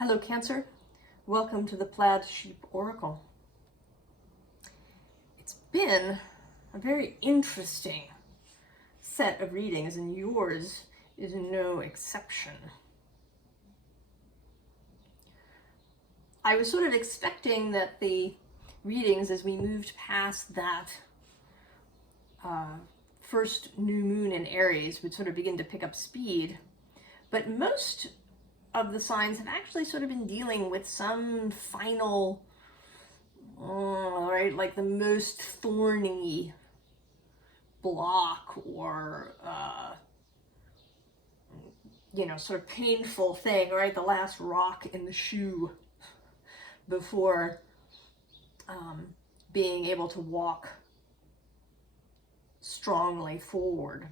Hello, Cancer. Welcome to the Plaid Sheep Oracle. It's been a very interesting set of readings, and yours is no exception. I was sort of expecting that the readings, as we moved past that first new moon in Aries, would sort of begin to pick up speed, but most of the signs have actually sort of been dealing with some final, right, like the most thorny block or, sort of painful thing, right? The last rock in the shoe before being able to walk strongly forward.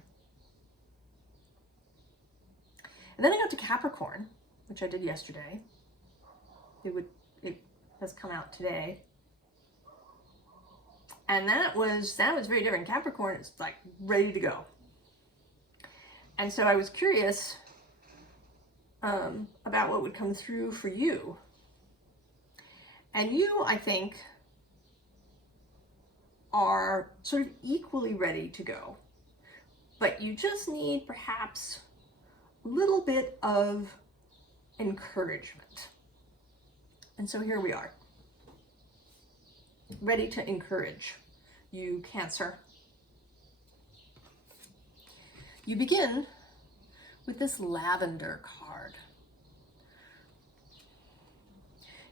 And then I got to Capricorn, which I did yesterday. It has come out today. And that was very different. Capricorn is like ready to go. And so I was curious about what would come through for you. And you, I think, are sort of equally ready to go. But you just need perhaps a little bit of encouragement. And so here we are, ready to encourage you, Cancer. You begin with this lavender card.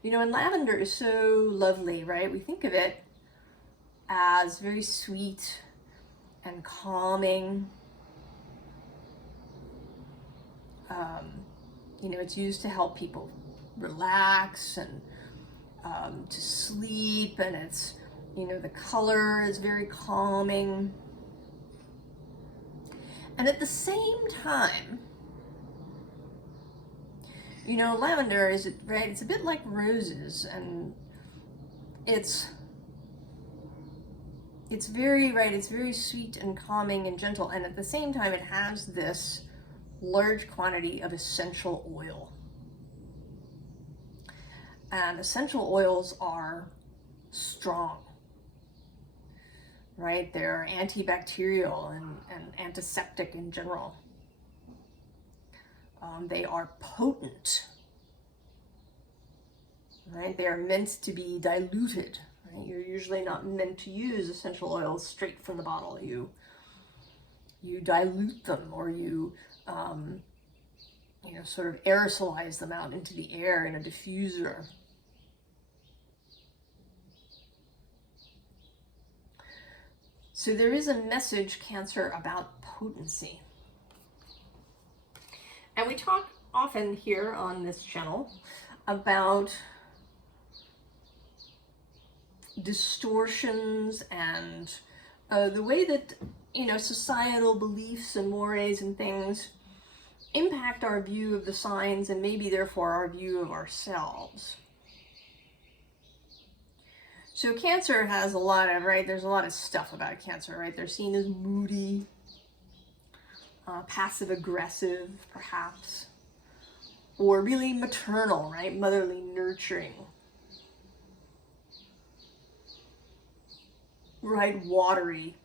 You know, and lavender is so lovely, right? We think of it as very sweet and calming. It's used to help people relax and to sleep, and it's, the color is very calming. And at the same time, lavender is, right, it's a bit like roses, and it's very, right, it's very sweet and calming and gentle, and at the same time it has this large quantity of essential oil. And essential oils are strong, right? They're antibacterial and antiseptic in general. They are potent, right? They are meant to be diluted, right? You're usually not meant to use essential oils straight from the bottle. You dilute them, or you sort of aerosolize them out into the air in a diffuser. So there is a message, Cancer, about potency. And we talk often here on this channel about distortions and the way that, societal beliefs and mores and things impact our view of the signs, and maybe therefore our view of ourselves. So Cancer has a lot of, right, there's a lot of stuff about Cancer, right? They're seen as moody, passive-aggressive, perhaps, or really maternal, right? Motherly, nurturing. Right, watery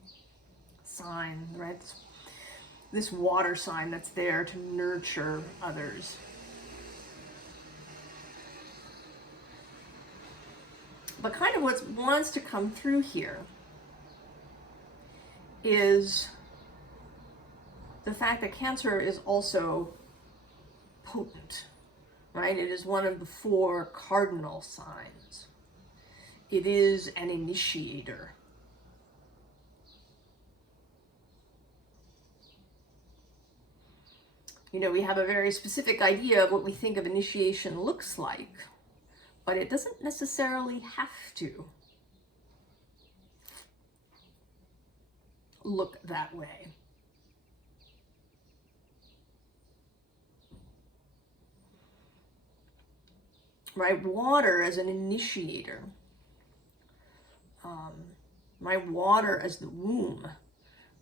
sign, right? This water sign that's there to nurture others. But kind of what wants to come through here is the fact that Cancer is also potent, right? It is one of the 4 cardinal signs. It is an initiator. We have a very specific idea of what we think of initiation looks like, but it doesn't necessarily have to look that way. Right, water as an initiator. Right, water as the womb,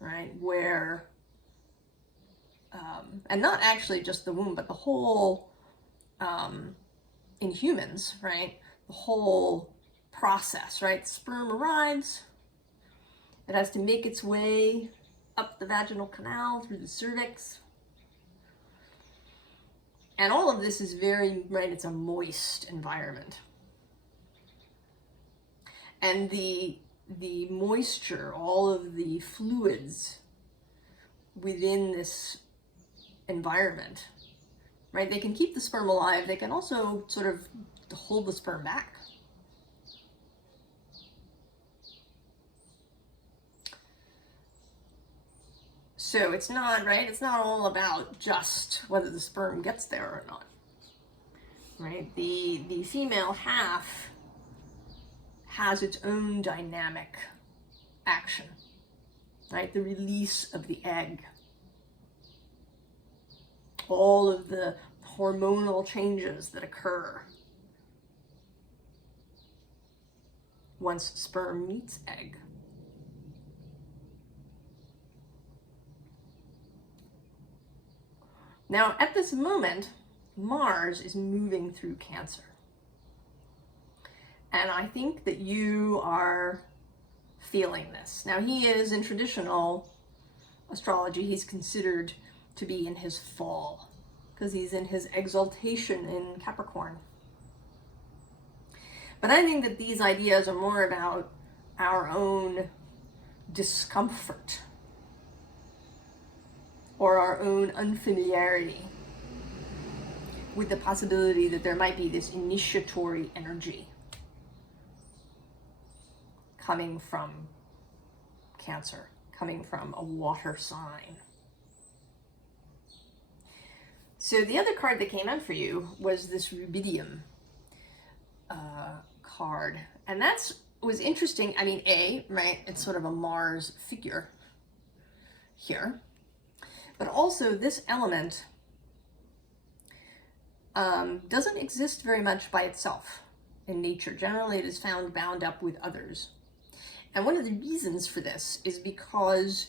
right, where and not actually just the womb, but the whole in humans, right, the whole process, right? Sperm arrives, it has to make its way up the vaginal canal through the cervix. And all of this is very, right, it's a moist environment. And the moisture, all of the fluids within this environment, right, they can keep the sperm alive. They can also sort of hold the sperm back. So it's not, right, it's not all about just whether the sperm gets there or not, right? The female half has its own dynamic action, right? The release of the egg, all of the hormonal changes that occur once sperm meets egg. Now, at this moment, Mars is moving through Cancer. And I think that you are feeling this. Now, he is, in traditional astrology, he's considered to be in his fall, because he's in his exaltation in Capricorn. But I think that these ideas are more about our own discomfort or our own unfamiliarity with the possibility that there might be this initiatory energy coming from Cancer, coming from a water sign. So the other card that came out for you was this Rubidium card. And that was interesting. I mean, right, it's sort of a Mars figure here. But also this element doesn't exist very much by itself in nature. Generally, it is found bound up with others. And one of the reasons for this is because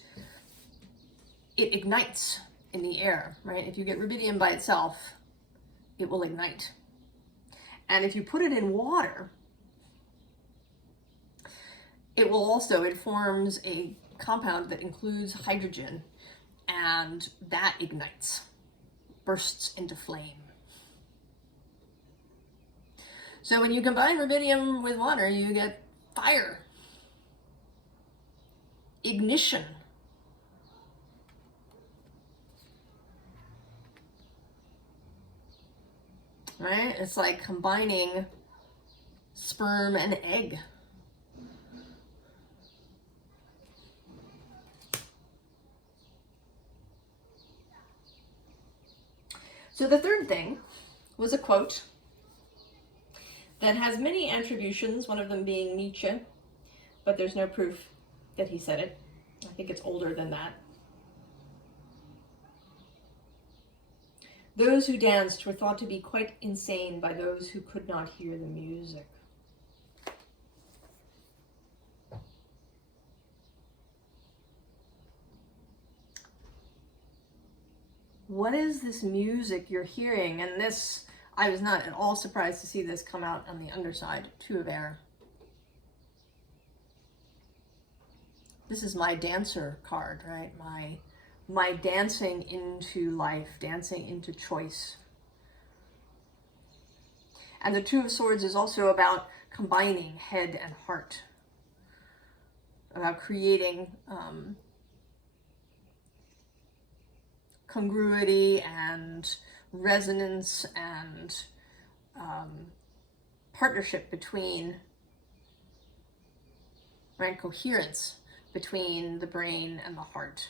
it ignites in the air, right? If you get rubidium by itself, it will ignite. And if you put it in water, it forms a compound that includes hydrogen, and that ignites, bursts into flame. So when you combine rubidium with water, you get fire, ignition. Right? It's like combining sperm and egg. So the third thing was a quote that has many attributions, one of them being Nietzsche, but there's no proof that he said it. I think it's older than that. Those who danced were thought to be quite insane by those who could not hear the music. What is this music you're hearing? And this, I was not at all surprised to see this come out on the underside, Two of Air. This is my dancer card, right? My dancing into life, dancing into choice. And the Two of Swords is also about combining head and heart, about creating congruity and resonance and partnership between, right, coherence between the brain and the heart,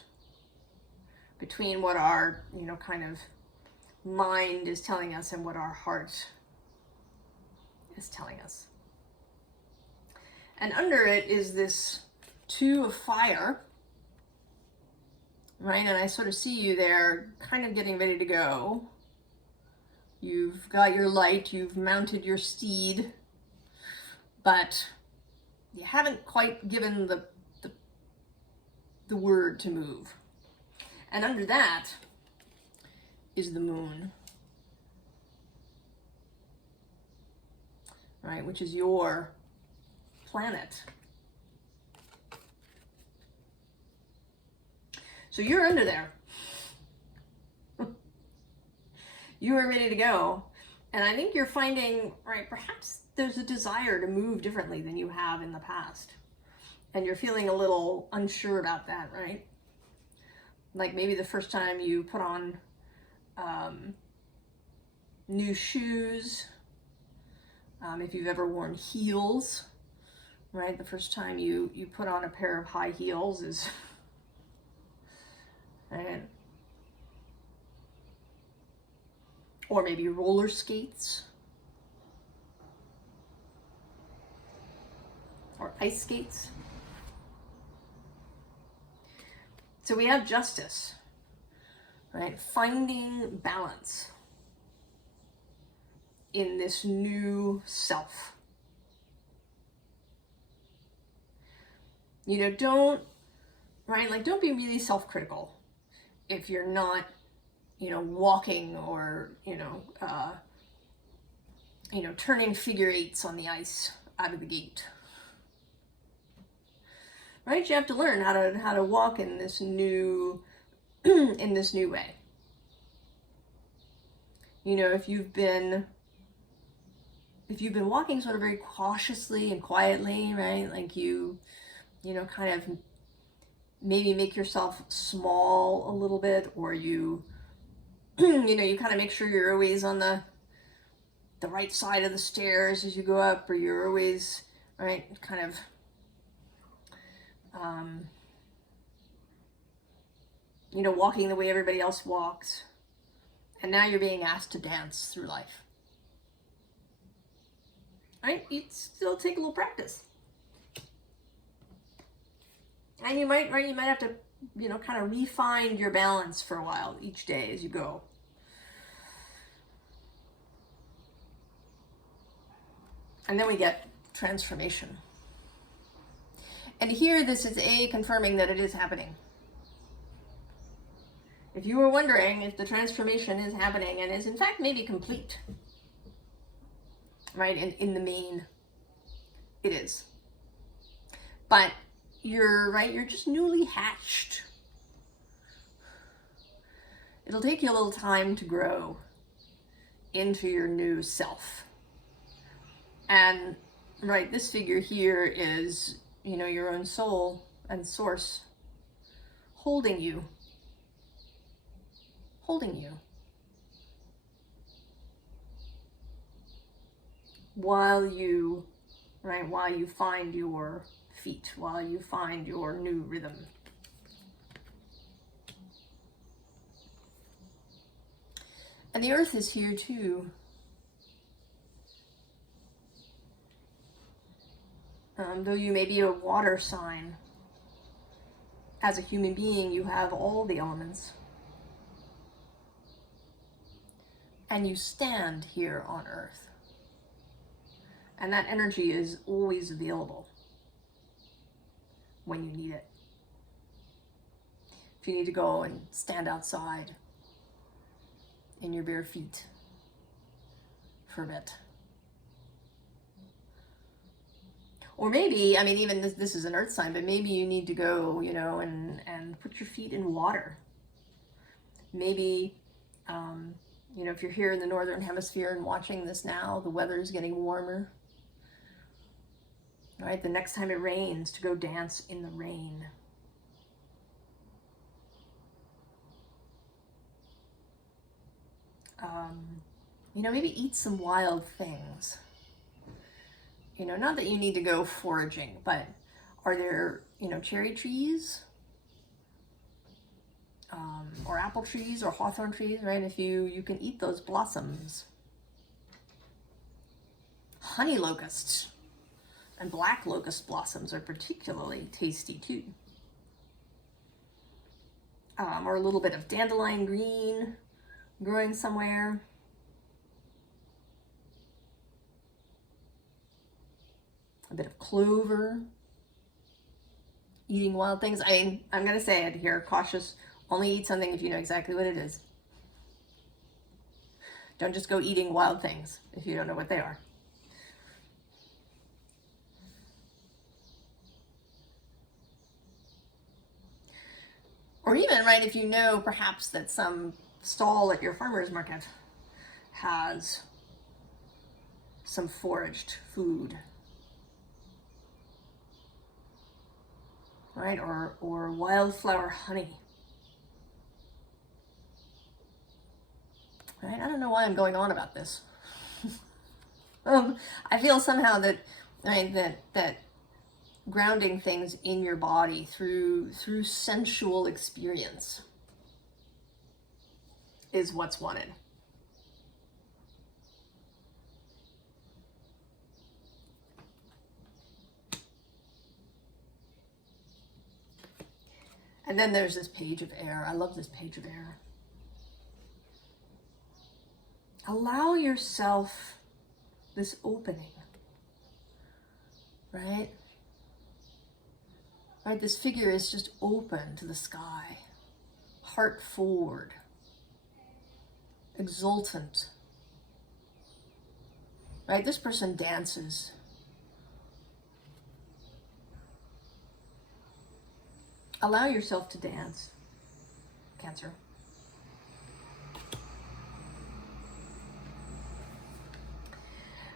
between what our, kind of mind is telling us and what our heart is telling us. And under it is this Two of Fire, right? And I sort of see you there kind of getting ready to go. You've got your light, you've mounted your steed, but you haven't quite given the word to move. And under that is the Moon. right, which is your planet. So you're under there. You are ready to go. And I think you're finding, right, perhaps there's a desire to move differently than you have in the past. And you're feeling a little unsure about that, right? Like maybe the first time you put on new shoes, if you've ever worn heels, right? The first time you put on a pair of high heels is, right? Or maybe roller skates, or ice skates. So we have justice, right? Finding balance in this new self. You know, don't be really self-critical if you're not, walking or, turning figure eights on the ice out of the gate. Right? You have to learn how to walk in this new in this new way. If you've been walking sort of very cautiously and quietly, right? Like you kind of maybe make yourself small a little bit, or you kind of make sure you're always on the right side of the stairs as you go up, or you're always, right, kind of walking the way everybody else walks. And now you're being asked to dance through life. Right? You'd still take a little practice. And you might have to, kind of refine your balance for a while each day as you go. And then we get transformation. And here, this is confirming that it is happening. If you were wondering if the transformation is happening and is in fact maybe complete, right, in the main, it is. But you're just newly hatched. It'll take you a little time to grow into your new self. And, right, this figure here is, your own soul and source holding you. While you find your feet, while you find your new rhythm. And the earth is here too. Though you may be a water sign, as a human being, you have all the elements. And you stand here on earth. And that energy is always available when you need it. If you need to go and stand outside in your bare feet for a bit. Or maybe, even this is an earth sign, but maybe you need to go, and put your feet in water. Maybe, if you're here in the Northern Hemisphere and watching this now, the weather is getting warmer. Right? The next time it rains, to go dance in the rain. Maybe eat some wild things. Not that you need to go foraging, but are there, cherry trees? Or apple trees or hawthorn trees, right? If you can eat those blossoms. Honey locusts and black locust blossoms are particularly tasty too. Or a little bit of dandelion green growing somewhere. A bit of clover. Eating wild things. I'm going to say it here, cautious. Only eat something if you know exactly what it is. Don't just go eating wild things if you don't know what they are. Or even, right, if you know perhaps that some stall at your farmer's market has some foraged food, right, or wildflower honey. Right? I don't know why I'm going on about this. I feel somehow that, right, that grounding things in your body through sensual experience is what's wanted. And then there's this page of air. I love this page of air. Allow yourself this opening, right? Right, this figure is just open to the sky, heart forward, exultant. Right, this person dances. Allow yourself to dance, Cancer.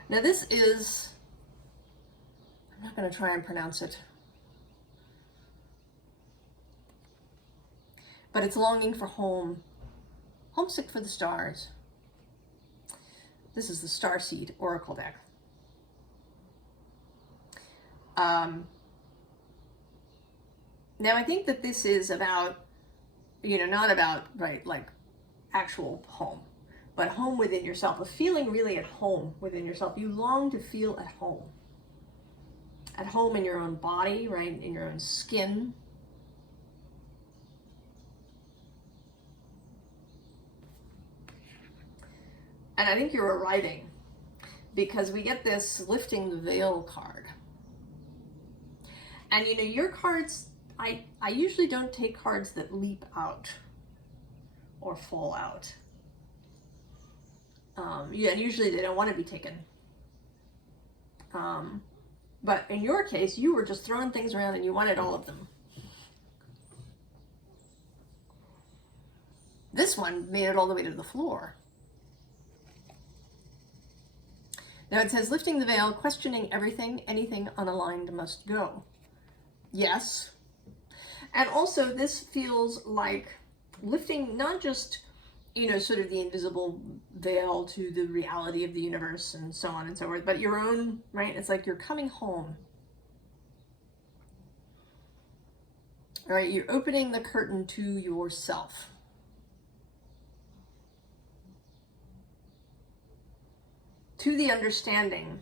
Now this is, I'm not going to try and pronounce it, but it's longing for home, homesick for the stars. This is the Starseed Oracle deck. Now I think that this is about, you know, not about, right, like actual home, but home within yourself, a feeling really at home within yourself. You long to feel at home in your own body, right, in your own skin. And I think you're arriving, because we get this lifting the veil card. And you know, your cards, I usually don't take cards that leap out or fall out. Yeah, usually they don't want to be taken. But in your case, you were just throwing things around and you wanted all of them. This one made it all the way to the floor. Now it says, lifting the veil, questioning everything, anything unaligned must go. Yes. And also this feels like lifting not just, you know, sort of the invisible veil to the reality of the universe and so on and so forth, but your own, right? It's like you're coming home. All right, you're opening the curtain to yourself. To the understanding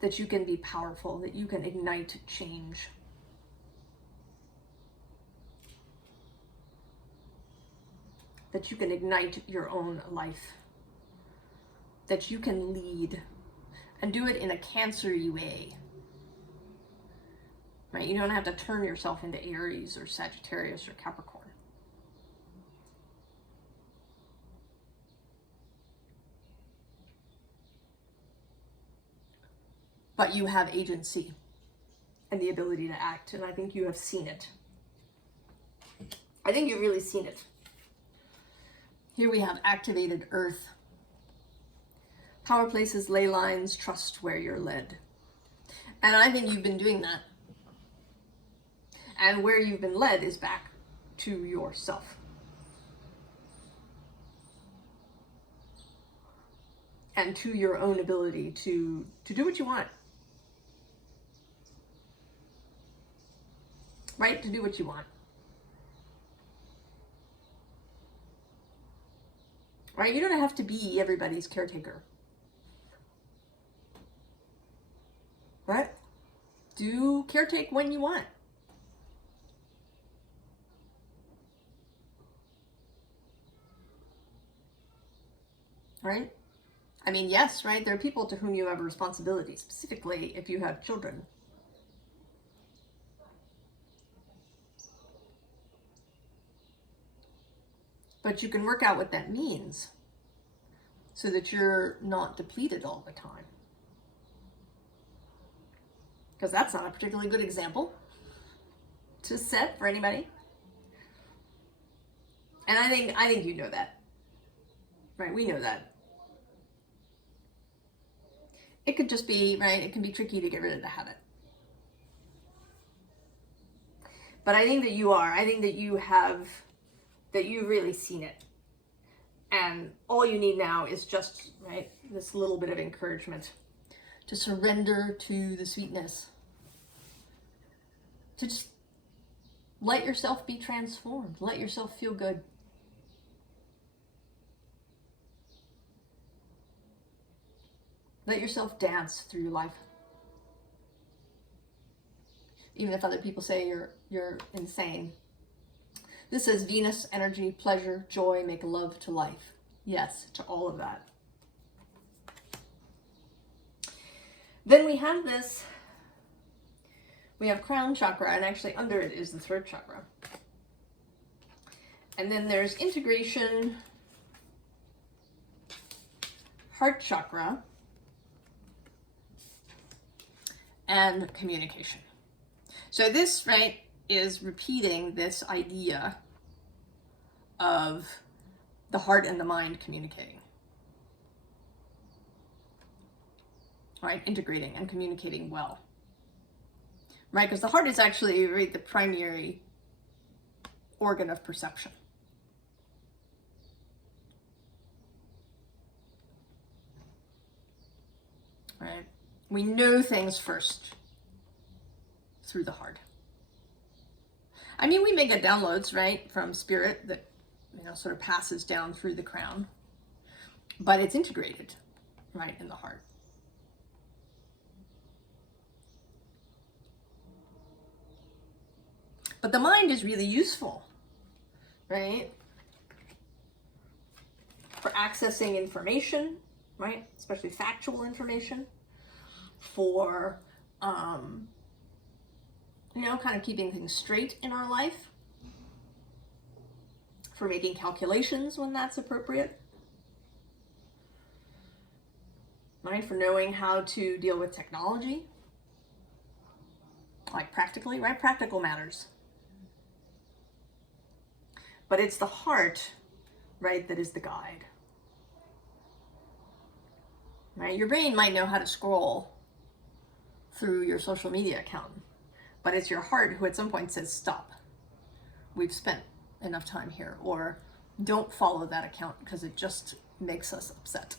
that you can be powerful, that you can ignite change. That you can ignite your own life. That you can lead and do it in a Cancer-y way. Right? You don't have to turn yourself into Aries or Sagittarius or Capricorn. But you have agency and the ability to act, and I think you have seen it. I think you've really seen it. Here we have activated earth. Power places, ley lines, trust where you're led. And I think you've been doing that. And where you've been led is back to yourself. And to your own ability to do what you want. Right? To do what you want. Right? You don't have to be everybody's caretaker. Right? Do caretake when you want. Right? I mean, yes, right? There are people to whom you have a responsibility, specifically if you have children. But you can work out what that means so that you're not depleted all the time. Because that's not a particularly good example to set for anybody. And I think you know that. Right? We know that. It could just be, right? It can be tricky to get rid of the habit. But I think that you are. I think that you've really seen it. And all you need now is just, right, this little bit of encouragement to surrender to the sweetness. To just let yourself be transformed. Let yourself feel good. Let yourself dance through your life. Even if other people say you're insane. This is Venus energy, pleasure, joy, make love to life. Yes, to all of that. Then we have this, we have crown chakra, and actually under it is the throat chakra. And then there's integration, heart chakra, and communication. So this, right, is repeating this idea of the heart and the mind communicating. Right, integrating and communicating well. Right, because the heart is actually, right, the primary organ of perception. Right? We know things first through the heart. I mean, we may get downloads, right, from spirit that, you know, sort of passes down through the crown, but it's integrated, right, in the heart. But the mind is really useful, right, for accessing information, right, especially factual information, for, you know, kind of keeping things straight in our life, for making calculations when that's appropriate, right, for knowing how to deal with technology, like practically, right, practical matters. But it's the heart, right, that is the guide. Right? Your brain might know how to scroll through your social media account, but it's your heart who at some point says, stop. We've spent enough time here, or don't follow that account because it just makes us upset.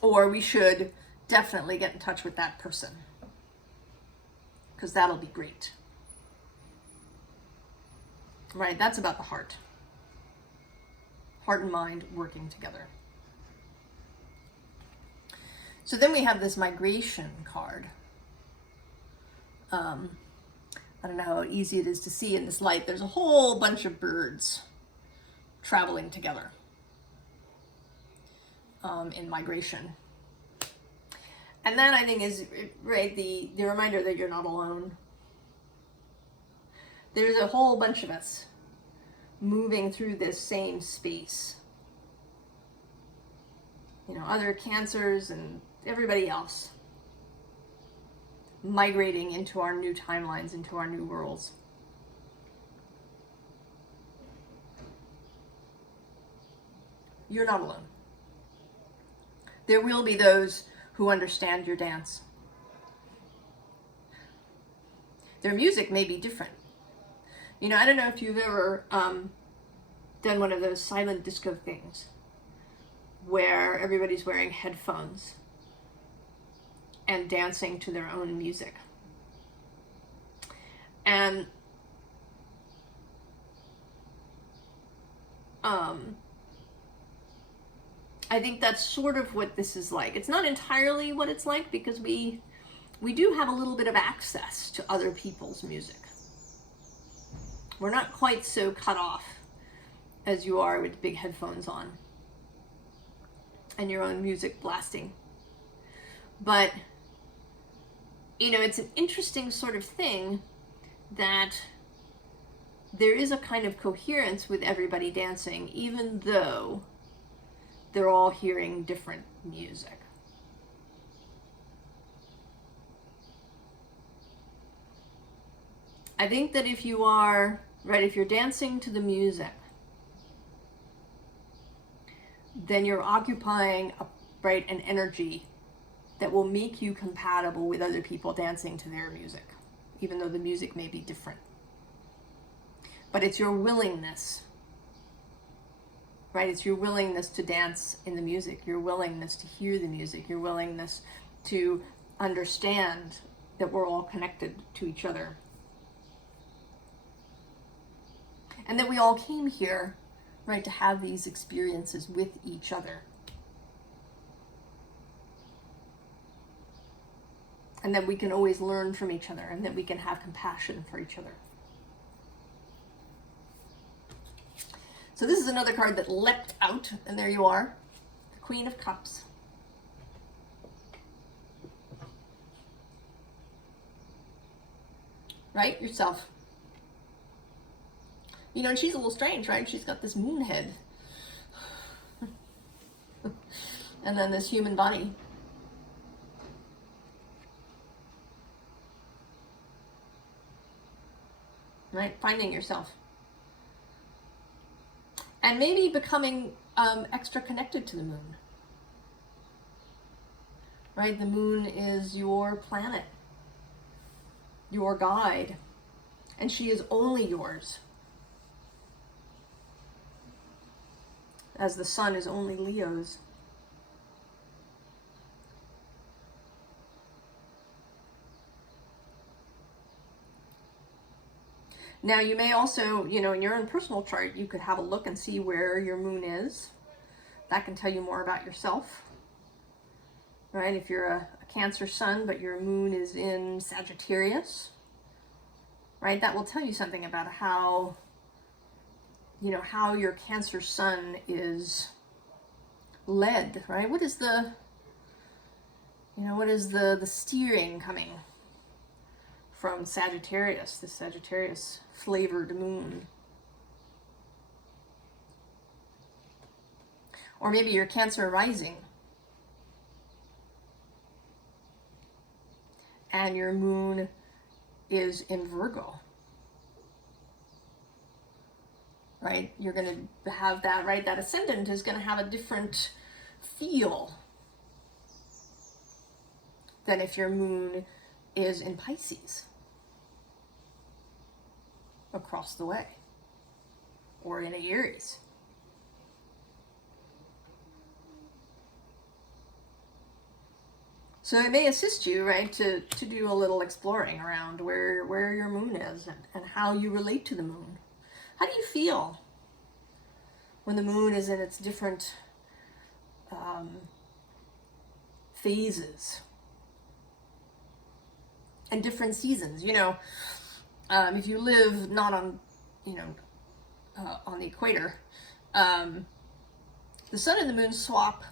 Or we should definitely get in touch with that person, because that'll be great. Right, that's about the heart. Heart and mind working together. So then we have this migration card. I don't know how easy it is to see in this light. There's a whole bunch of birds traveling together in migration. And that, I think, is, right, the reminder that you're not alone. There's a whole bunch of us moving through this same space. You know, other cancers and everybody else migrating into our new timelines, into our new worlds. You're not alone. There will be those who understand your dance. Their music may be different. You know, I don't know if you've ever done one of those silent disco things where everybody's wearing headphones and dancing to their own music. And I think that's sort of what this is like. It's not entirely what it's like, because we do have a little bit of access to other people's music. We're not quite so cut off as you are with big headphones on and your own music blasting. But, you know, it's an interesting sort of thing that there is a kind of coherence with everybody dancing, even though they're all hearing different music. I think that if you are, right, if you're dancing to the music, then you're occupying right, an energy that will make you compatible with other people dancing to their music, even though the music may be different. But it's your willingness, right? It's your willingness to dance in the music, your willingness to hear the music, your willingness to understand that we're all connected to each other. And that we all came here, right, to have these experiences with each other. And that we can always learn from each other, and that we can have compassion for each other. So this is another card that leapt out, and there you are, the Queen of Cups. Right? Yourself. You know, and she's a little strange, right? She's got this moon head. And then this human body. Right? Finding yourself. And maybe becoming extra connected to the moon. Right? The moon is your planet, your guide, and she is only yours, as the sun is only Leo's. Now, you may also, you know, in your own personal chart, you could have a look and see where your moon is. That can tell you more about yourself, right? If you're a Cancer sun, but your moon is in Sagittarius, right? That will tell you something about how, you know, how your Cancer sun is led, right? What is the, you know, what is the steering coming from Sagittarius, the Sagittarius flavored moon? Or maybe your Cancer rising, and your moon is in Virgo, right? You're going to have that, right? That ascendant is going to have a different feel than if your moon is in Pisces across the way, or in Aries. So it may assist you, right, to do a little exploring around where your moon is, and how you relate to the moon. How do you feel when the moon is in its different phases and different seasons? You know, if you live not on, you know, on the equator, the sun and the moon swap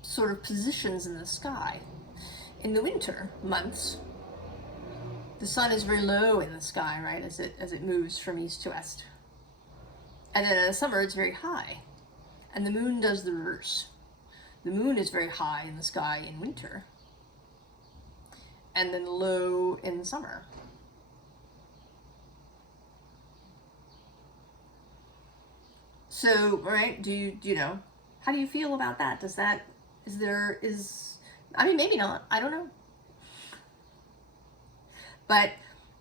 sort of positions in the sky. In the winter months, the sun is very low in the sky, right, as it moves from east to west. And then in the summer, it's very high. And the moon does the reverse. The moon is very high in the sky in winter, and then low in summer. So, right, you know, how do you feel about that? I mean, maybe not, I don't know. But,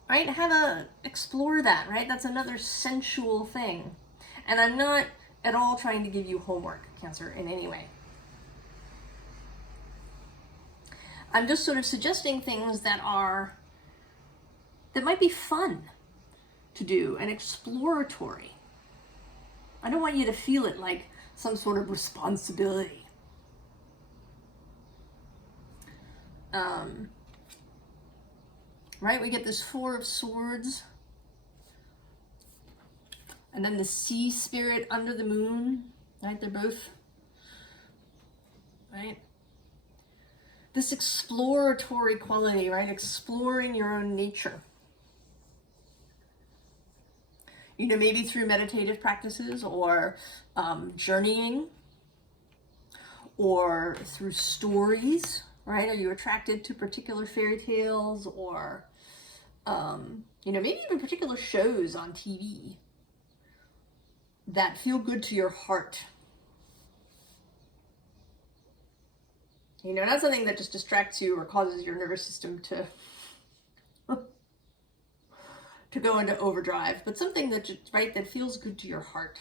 right, explore that, right? That's another sensual thing. And I'm not at all trying to give you homework, Cancer, in any way. I'm just sort of suggesting things that might be fun to do and exploratory. I don't want you to feel it like some sort of responsibility. Right, we get this Four of Swords, and then the sea spirit under the moon, right? They're both, right? This exploratory quality, right? Exploring your own nature. You know, maybe through meditative practices, or journeying, or through stories, right? Are you attracted to particular fairy tales, or you know, maybe even particular shows on TV that feel good to your heart. You know, not something that just distracts you or causes your nervous system to to go into overdrive, but something that just, right, that feels good to your heart.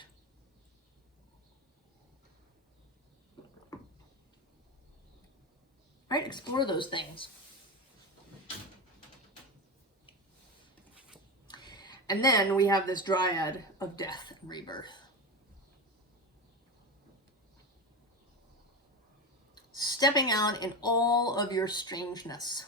Right, explore those things. And then we have this dryad of death and rebirth. Stepping out in all of your strangeness.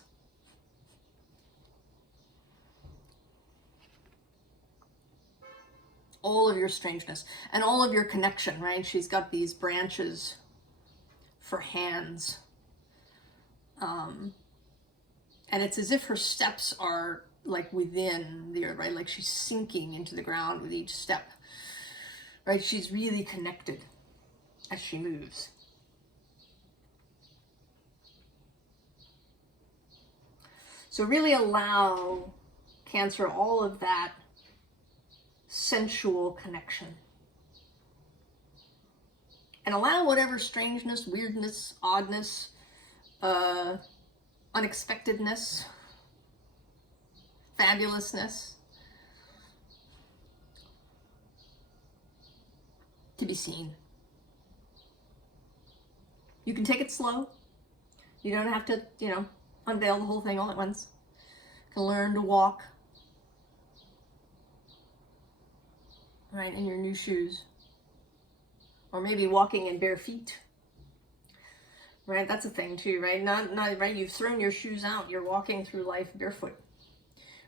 All of your strangeness and all of your connection, right? She's got these branches for hands. And it's as if her steps are like within the earth, right? Like she's sinking into the ground with each step, right? She's really connected as she moves. So really allow, Cancer, all of that sensual connection. And allow whatever strangeness, weirdness, oddness, unexpectedness, fabulousness to be seen. You can take it slow. You don't have to, you know, unveil the whole thing all at once. You can learn to walk, right, in your new shoes. Or maybe walking in bare feet. Right, that's a thing too, right? Not right, you've thrown your shoes out, you're walking through life barefoot.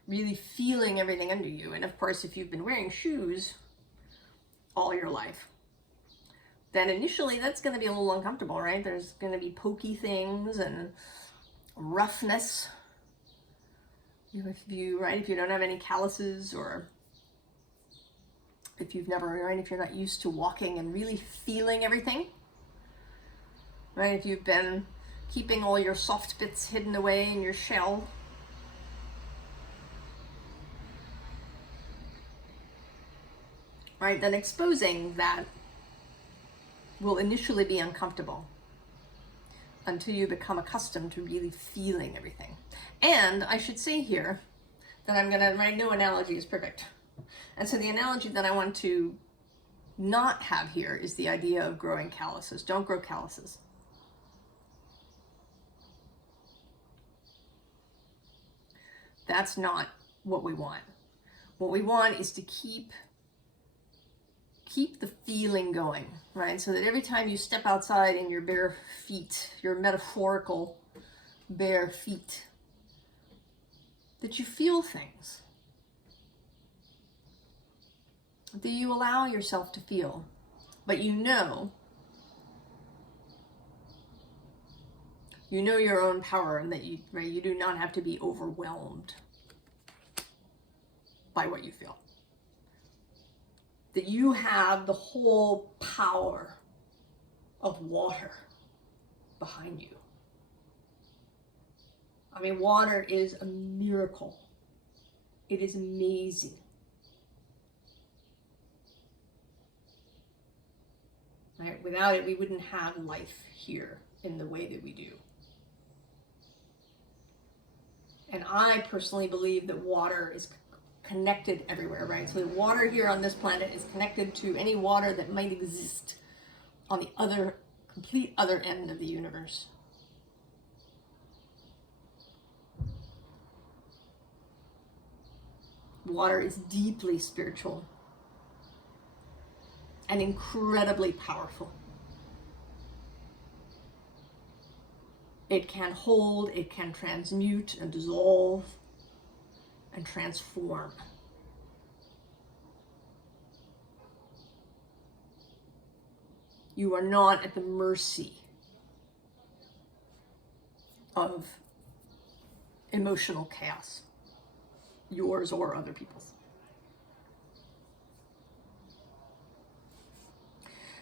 Really feeling everything under you. And of course, if you've been wearing shoes all your life, then initially that's going to be a little uncomfortable, right? There's going to be pokey things and roughness. If you don't have any calluses, or if you've never, right, if you're not used to walking and really feeling everything, right? If you've been keeping all your soft bits hidden away in your shell, right, then exposing that will initially be uncomfortable until you become accustomed to really feeling everything. And I should say here that I'm gonna, right, no analogy is perfect. And so the analogy that I want to not have here is the idea of growing calluses. Don't grow calluses. That's not what we want. What we want is to keep the feeling going, right? So that every time you step outside in your bare feet, your metaphorical bare feet, that you feel things. That you allow yourself to feel, but you know your own power, and that you do not have to be overwhelmed by what you feel. That you have the whole power of water behind you. I mean, water is a miracle. It is amazing. Right? Without it, we wouldn't have life here in the way that we do. And I personally believe that water is connected everywhere, right? So the water here on this planet is connected to any water that might exist on the complete other end of the universe. Water is deeply spiritual and incredibly powerful. It can hold, it can transmute and dissolve and transform. You are not at the mercy of emotional chaos, yours or other people's.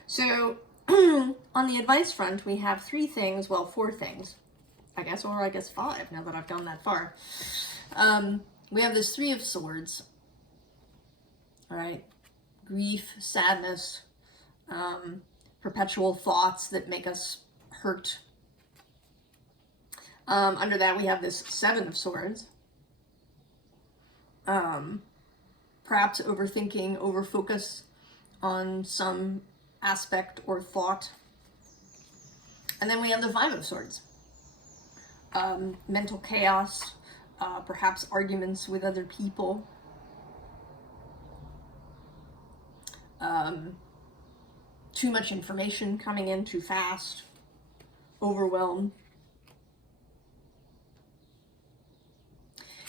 So on the advice front, we have 4 things, I guess, or 5 now that I've gone that far. we have this Three of Swords, all right? Grief, sadness, perpetual thoughts that make us hurt. Under that, we have this Seven of Swords. Perhaps overthinking, overfocus on some aspect or thought. And then we have the Five of Swords. Mental chaos, perhaps arguments with other people. Too much information coming in too fast, overwhelm.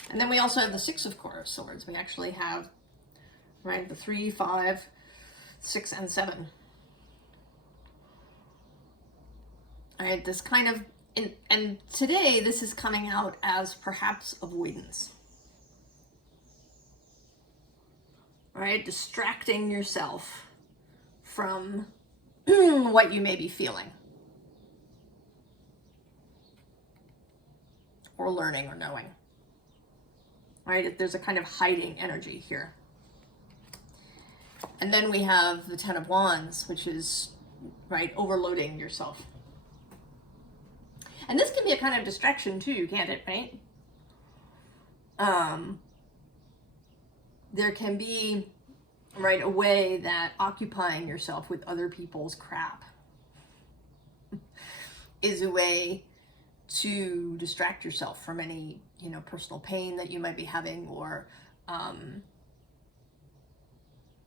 And then we also have the Six of Swords. We actually have, right, the 3, 5, 6, and 7. All right, this kind of, and today this is coming out as perhaps avoidance. All right, distracting yourself from what you may be feeling or learning or knowing. Right? There's a kind of hiding energy here. And then we have the Ten of Wands, which is, right, overloading yourself. And this can be a kind of distraction too, can't it, right? There can be, right, a way that occupying yourself with other people's crap is a way to distract yourself from any, you know, personal pain that you might be having, or,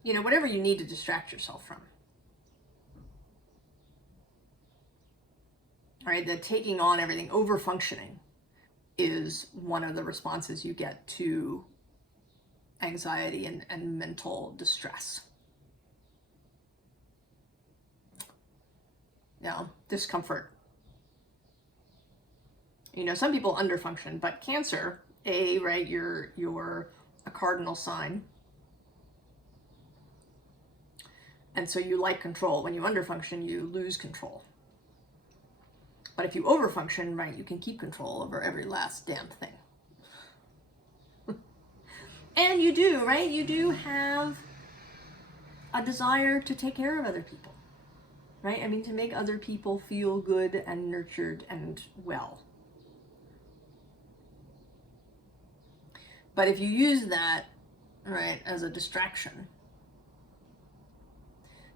you know, whatever you need to distract yourself from. All right, the taking on everything, over-functioning is one of the responses you get to anxiety and mental distress. Now, discomfort. You know, some people underfunction, but Cancer, right, you're a cardinal sign. And so you like control. When you underfunction, you lose control. But if you overfunction, right, you can keep control over every last damn thing. And you do, right? You do have a desire to take care of other people, right? I mean, to make other people feel good and nurtured and well. But if you use that, right, as a distraction,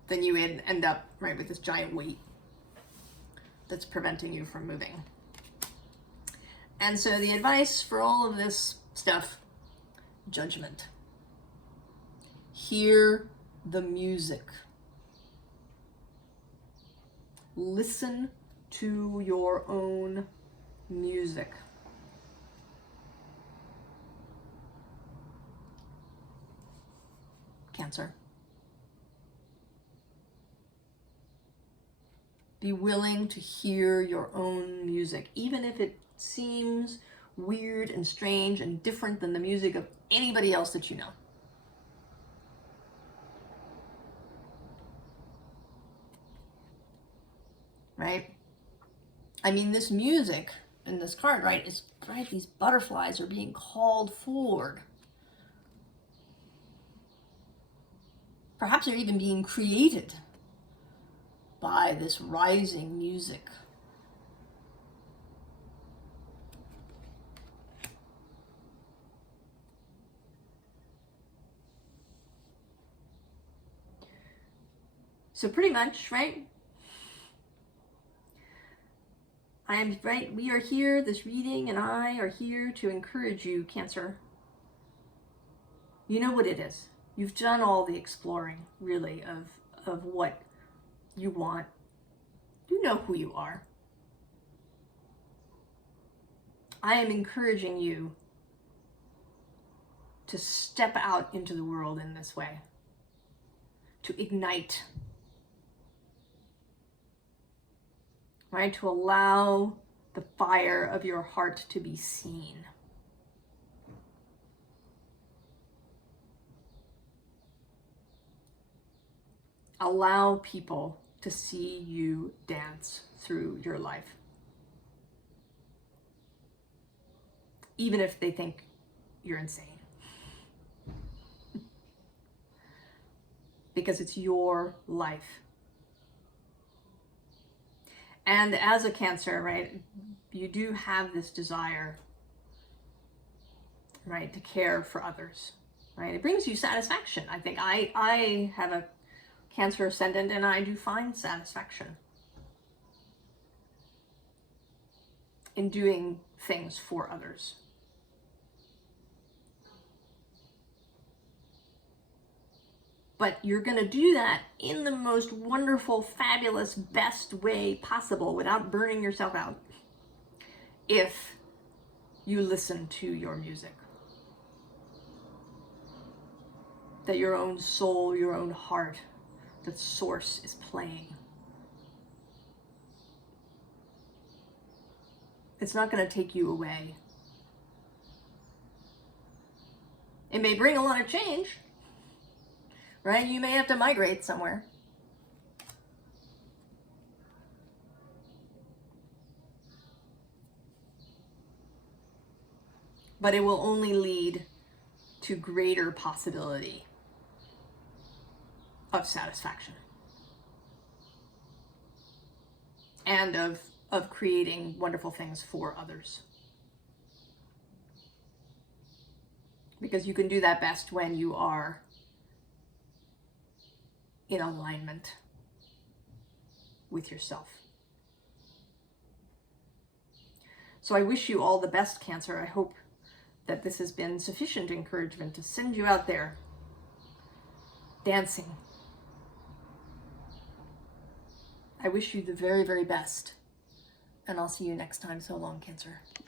then you end up, right, with this giant weight that's preventing you from moving. And so the advice for all of this stuff, judgment. Hear the music. Listen to your own music. Cancer. Be willing to hear your own music, even if it seems weird and strange and different than the music of anybody else that you know. Right? I mean, this music in this card, right, is, right, these butterflies are being called forward. Perhaps they're even being created by this rising music. So pretty much, right? We are here, this reading and I are here to encourage you, Cancer. You know what it is. You've done all the exploring, really, of what you want. You know who you are. I am encouraging you to step out into the world in this way, to ignite, right? To allow the fire of your heart to be seen. Allow people to see you dance through your life. Even if they think you're insane. Because it's your life. And as a Cancer, right, you do have this desire, right, to care for others, right? It brings you satisfaction. I think I have a Cancer ascendant and I do find satisfaction in doing things for others. But you're going to do that in the most wonderful, fabulous, best way possible without burning yourself out if you listen to your music. That your own soul, your own heart, that source is playing. It's not going to take you away. It may bring a lot of change, right? You may have to migrate somewhere. But it will only lead to greater possibility of satisfaction. And of creating wonderful things for others. Because you can do that best when you are in alignment with yourself. So I wish you all the best, Cancer. I hope that this has been sufficient encouragement to send you out there dancing. I wish you the very, very best. And I'll see you next time. So long, Cancer.